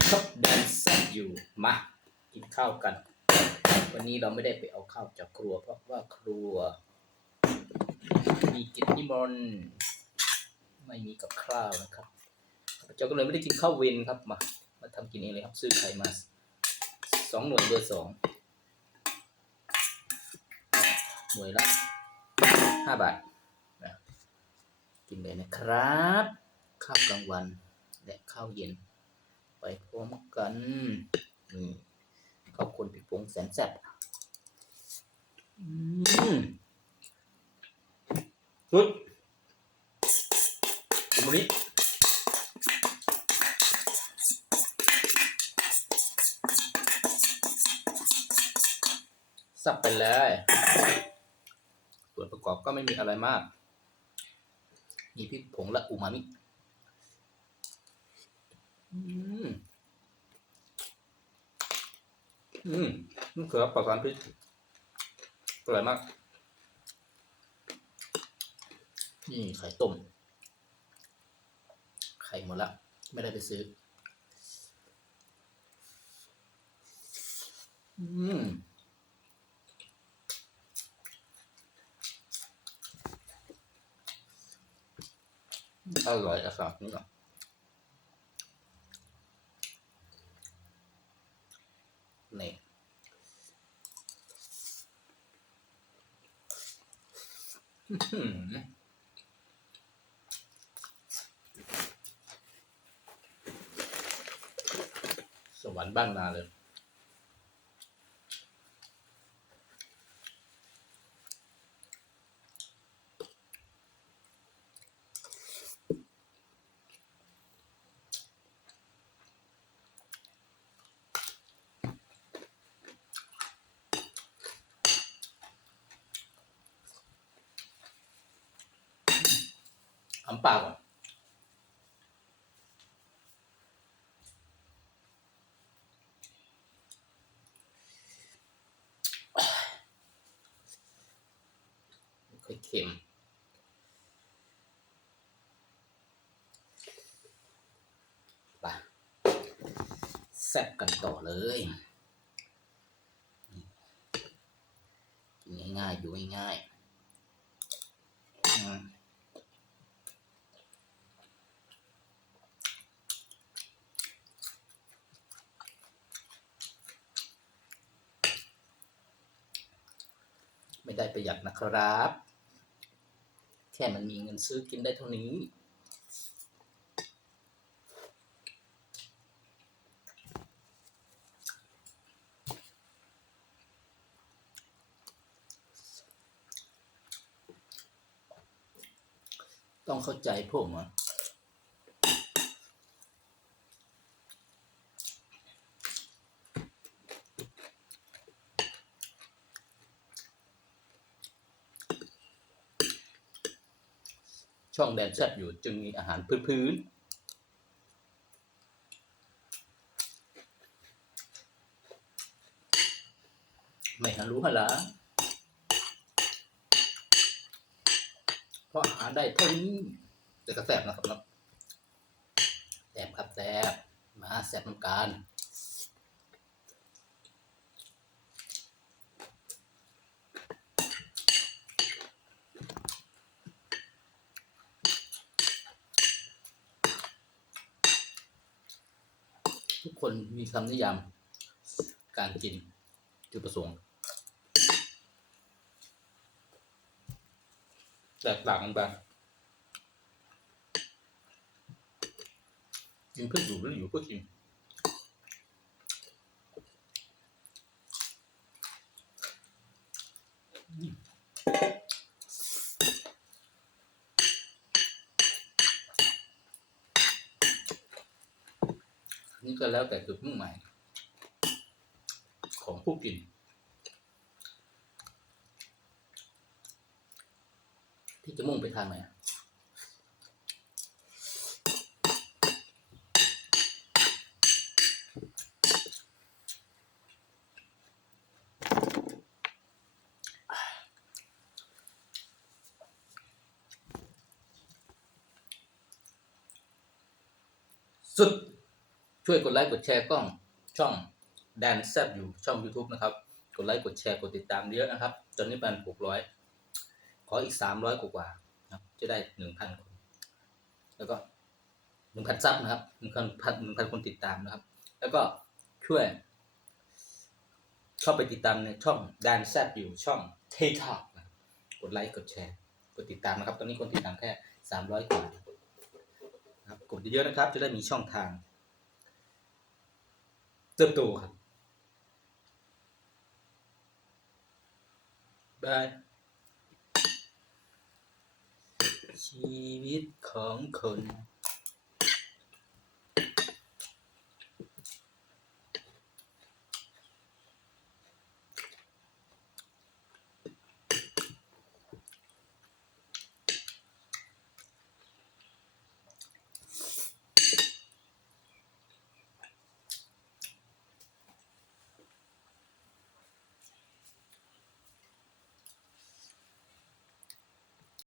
ดีครับแดนแซดอยู่มากินข้าวกัน วันนี้เราไม่ได้ไปเอาข้าวจากครัว เพราะว่าครัว มีกิจนิมนต์ไม่มีกับข้าวนะครับเจ้าก็เลยไม่ได้กินข้าวเวนครับมามาทำกินเองเลยครับ ซื้อไข่มาสองหน่วยเบอร์สองหน่วยละห้าบาทกินเลยนะครับ ข้าวกลางวันและข้าวเย็น ไปพร้อมกันนี่ข้าวคนพริกผงแสนแซ่บสุดตรงนี้สับไปเลย ส่วนประกอบก็ไม่มีอะไรมาก มีพริกผงและอูมามิ อืมอืมมะเขือปลอดสารพิษอร่อยมาก นี่ไข่ต้ม ไข่หมดละ ไม่ได้ไปซื้อ อืมอร่อยอะครับนี่เน นี่สวรรค์บ้านนาเลย ทำปากก่อนค่อยเค็มไปแซ่บกันต่อเลยง่ายๆอยู่ง่ายๆ ไม่ได้ประหยัดนะครับ แค่มันมีเงินซื้อกินได้เท่านี้ ต้องเข้าใจผมอะ ช่องแดนแซดอยู่จึงมีอาหารพื้นๆไม่หารู้หาหลาเพราะหาได้เท่านี้จะกระแสบนะครับนะแสบครับแสบมาแสบน้ำการ คนมีคำนิยามการกินจุดประสงค์แตกต่างกันไปกินเพื่ออยู่หรืออยู่เพื่อกิน นี่ก็แล้วแต่จุดมุ่งหมายของผู้กิน ที่จะมุ่งไปทางไหนสุด ช่วยกดไลค์กดแชร์กล้องช่องแดนแซบอยู่ช่อง YouTube นะครับ กดไลค์กดแชร์กดติดตามเยอะนะครับตอนนี้เป็นหกร้อยขออีกสามร้อยกว่าๆนะครับจะได้หนึ่งพันคนแล้วก็หนึ่งพันซับนะครับหนึ่งพันพันหนึ่งพันคนติดตามนะครับ แล้วก็ช่วยชอบไปติดตามในช่องแดนแซบอยู่ช่องเททอกนะครับกดไลค์กดแชร์กดติดตามนะครับ ตอนนี้คนติดตามแค่สามร้อยกว่านะครับกดเยอะๆนะครับ จะได้มีช่องทาง เติบโตครับบายชีวิตของคน